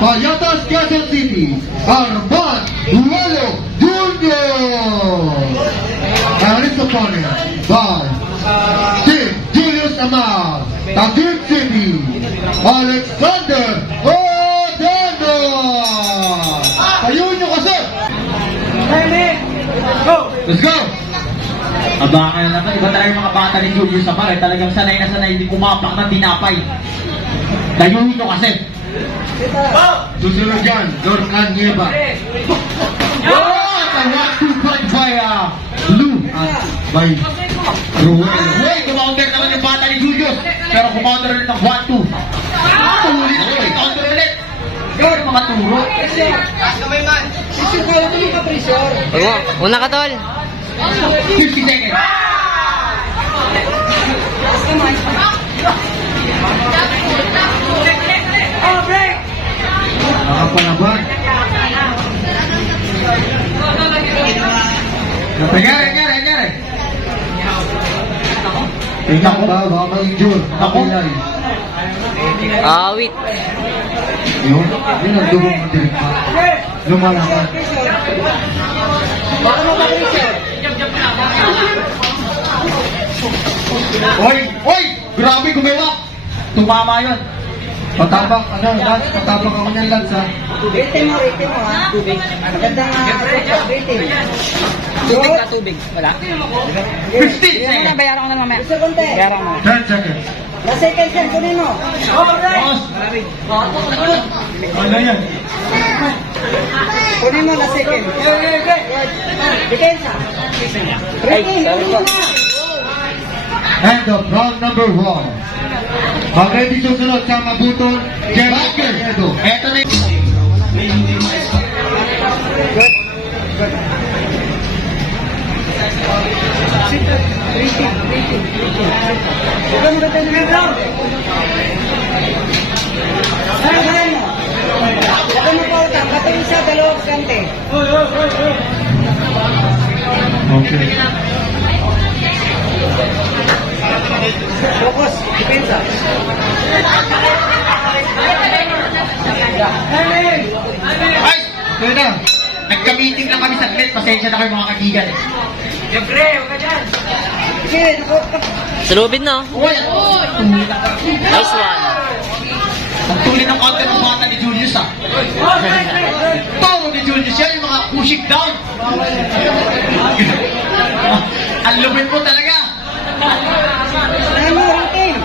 Payatas Quezon City, Armand Duelo Jr. And his opponent by Team Julius Amal, Taguig City, Alexander Odeno. Ayun nyo kasi! Let's go! Abangan na naman, iba talaga yung mga bata ni Julius Amal, talagang sanay na sanay, hindi kumapak ng tinapay. Dayuhin nyo kasi. Susunod dyan, Dorcan Nieva. Tawag 2-5 by Blue at by Ruel. Uy, kumounter naman yung bata ni Julius, pero kumounter ulit ng 1-2. Ulit, counter ulit. Yung mga turo. Una ka, tol. 50 seconds. Nakapalaban. Nangyari. Tingnan ba, baka ma-injure. Ako? Awit. Yun, yun ang dugong matirik pa. Lumalakan. Oy! Grabe gumawa! Tumama yun. Patabak, Lance, patabak ako niyan, Lance, ha? Rating mo ha. Magandang rating. Tubig ka, tubig. Wala. 15 Yan seconds. na, bayaran ko na mamaya. Gusto konti. Bayaran mo. 10 seconds. Na second set, kunin mo. Boss! Ano yan? Kunin mo na second. Depensa. Rating, kunin mo na. End of round number 1. Mag-ready susunod sa Mabuton, Gerald Canedo. Eto na yung... Huwag mo tayo ng round. Ano ba mo? Huwag mo pa utang. Katong isa, dalawang kante. Okay. Focus, depensa. Ay! Ito na. Nagka-meeting lang kami saglit. Pasensya na kayo mga kaibigan. Sige, Salubin na. Uy! Nice one. Ang tuloy ng counter ng bata ni Julius, ha? Toro ni Julius yan, yung mga pushing down. Ang lupit mo talaga. ano mo, rating.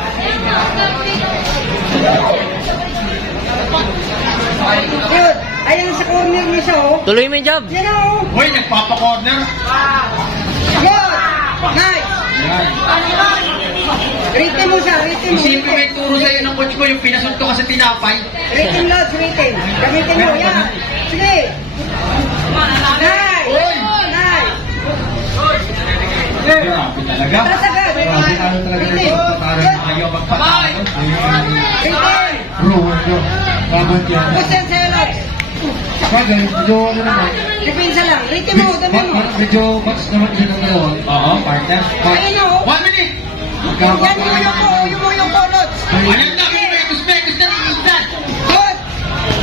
Yun, ayan sa corner niya siya, oh. Tuloy mo yung job. Yan, oh. Uy, nagpapa-corner. Good. Nice. Rating mo siya, rating mo. Isipin may turo sa'yo ng coach ko yung pinasunto ka sa tinapay. Rating loads, rating. Gamitin mo, yan. Sige. Nice. Uy! Nice. Grabe talaga. Taas agad. Grabe, ano talaga Rating. yung pagpataran. Ayaw magpatalo. Rating. Ruel nyo. Laban yan. Basta sa'yo, loads. Bagay, medyo ano naman. Depensa lang. Rating mo, dami mo. Medyo match naman siya ng dalawa. Oo, partner. Ayun, oh. 1 minute! Yan yung loads. Alam na kung mekus-mekus na nilitan. Good.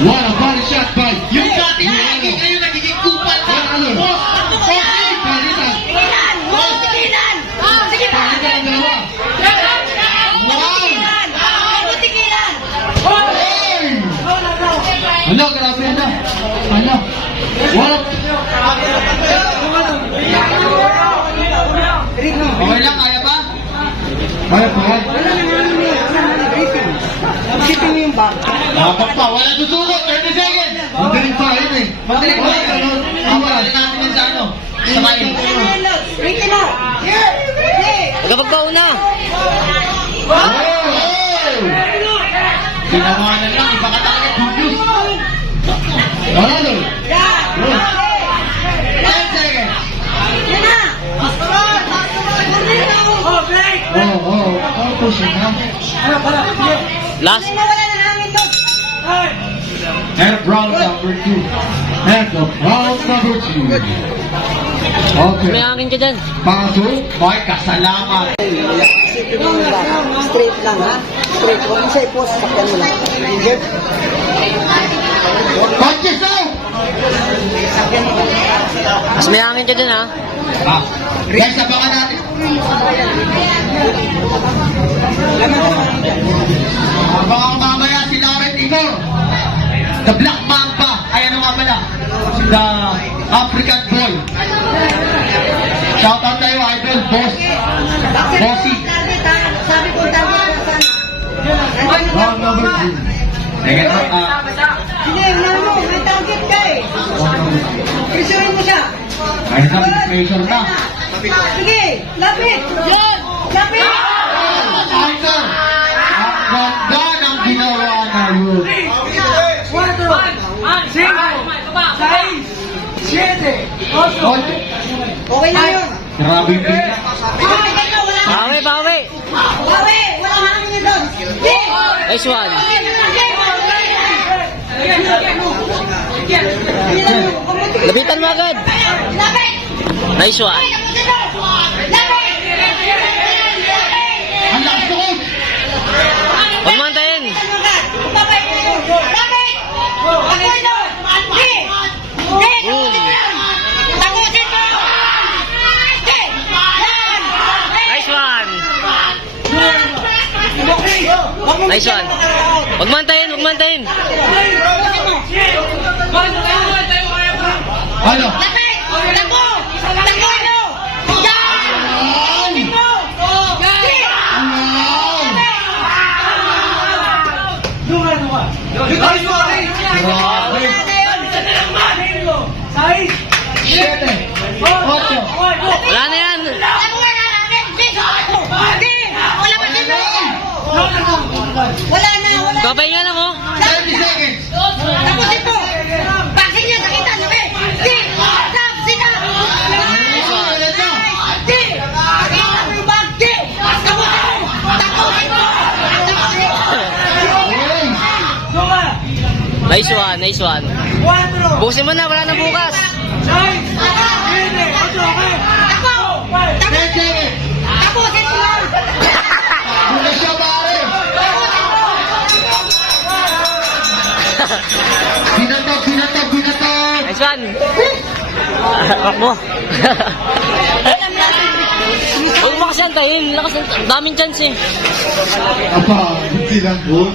What a body shot by Yung dati ngayon nagiging kupal na. Palitan. Tigilan! Wow! Tigilan! Sige pa! Palitan ang dalawa. Tigilan! Ano tigilan? Hey! Ano, grabe na. Ano? Wala. Okay lang, kaya pa? Kaya pa. Wala naman yung briefing. Isipin mo yung bag. Dapat pa, wala susuko, 30 seconds! Madaling pa yun eh. Magaling ba? Awala natin yan sa ano? Sa kain. Rating mo! Magkapagbauna. Tinawanan lang, iba ka talaga, Julius. Wala doon. 10 seconds! Yan na! Pushing ha. Last. Hindi na wala na hangin doon. And round number 2. And the round number 2. Okay. May hangin ka dyan. Paso. Boy, kasalamat. Isipin mo yung bag. Straight lang ha. Straight. Huwag mo siya i-post. Sakyan mo lang. Good. May hangin ka dun ha. Guys, abangan natin. Abangan ko mamaya si Lauren Timor. The Black Mamba. Ay, ano nga pala? The African Boy. Shout out tayo, idol, boss. Bossy. Sabi ko, target na Round number 2. Sige, Hindi, mo, may target ka eh. Prisurin mo siya. ayun na, pressure na. Sige, lapit. Yan, lapit. Idol, ang ganda ng ginawa na yun. 4, 5, 6, 7, 8. Okay na yun. Grabe yung bigla. Bawi, bawi. Bawi, wala hangin nyo doon. Hindi. Nice one. Lapitan mo agad. Nice one. Ang lakas ko! Huwag mo antayin. Nice one. Nice one. Huwag mo antayin, huwag mo antayin. Ano? Grabe! 7, 8, Wala na yan. Wala na, wala. Gabay nga lang oh. 30 seconds! Tapos ito. Bakit niya nakita niyo eh? Di! Stop! Sita! Di! Nakita mo yung bag! Di! Tapos ito! Tapusin mo! Tapusin mo! Okay! Nice one, nice one. Bukusin mo na, wala na bukas. 10 seconds! Tapusin mo! Bukas siya, pare! Binatog, binatog, binatog! Nice one. Rock mo. Huwag mo kasi antayin. Lakas ng daming chance eh. Apa, hindi lang po.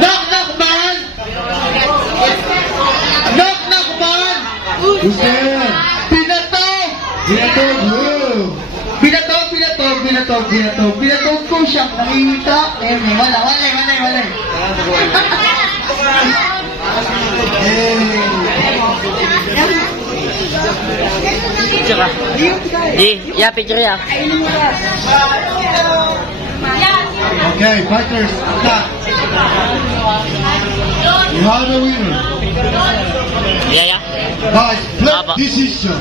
Knock, knock, man! Knock, knock, man! Hussein! Binatog! Binatog, binatog, binatog, binatog, binatog. Binatog ko siya. Nakikita. Eh, wala, wala, wala, wala. Picture ka. Di, yeah, picture ya. Okay, fighters, attack. You have a winner. Yeah, yeah. By split Apa? decision.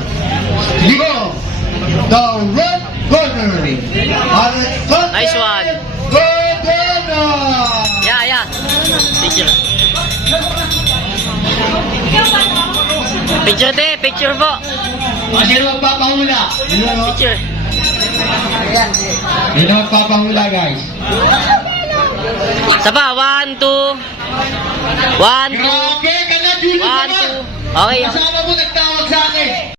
From the red corner. Alexander Nice one. Godena. Yeah, yeah. Picture. Picture te, picture po. Sino magpapahula? Picture. Sino magpapahula, guys? Isa pa, 1, 2. 1, 2. Grabe ka na, Julius 1, naman. 2. Okay. Kasama mo nagtawag sa akin.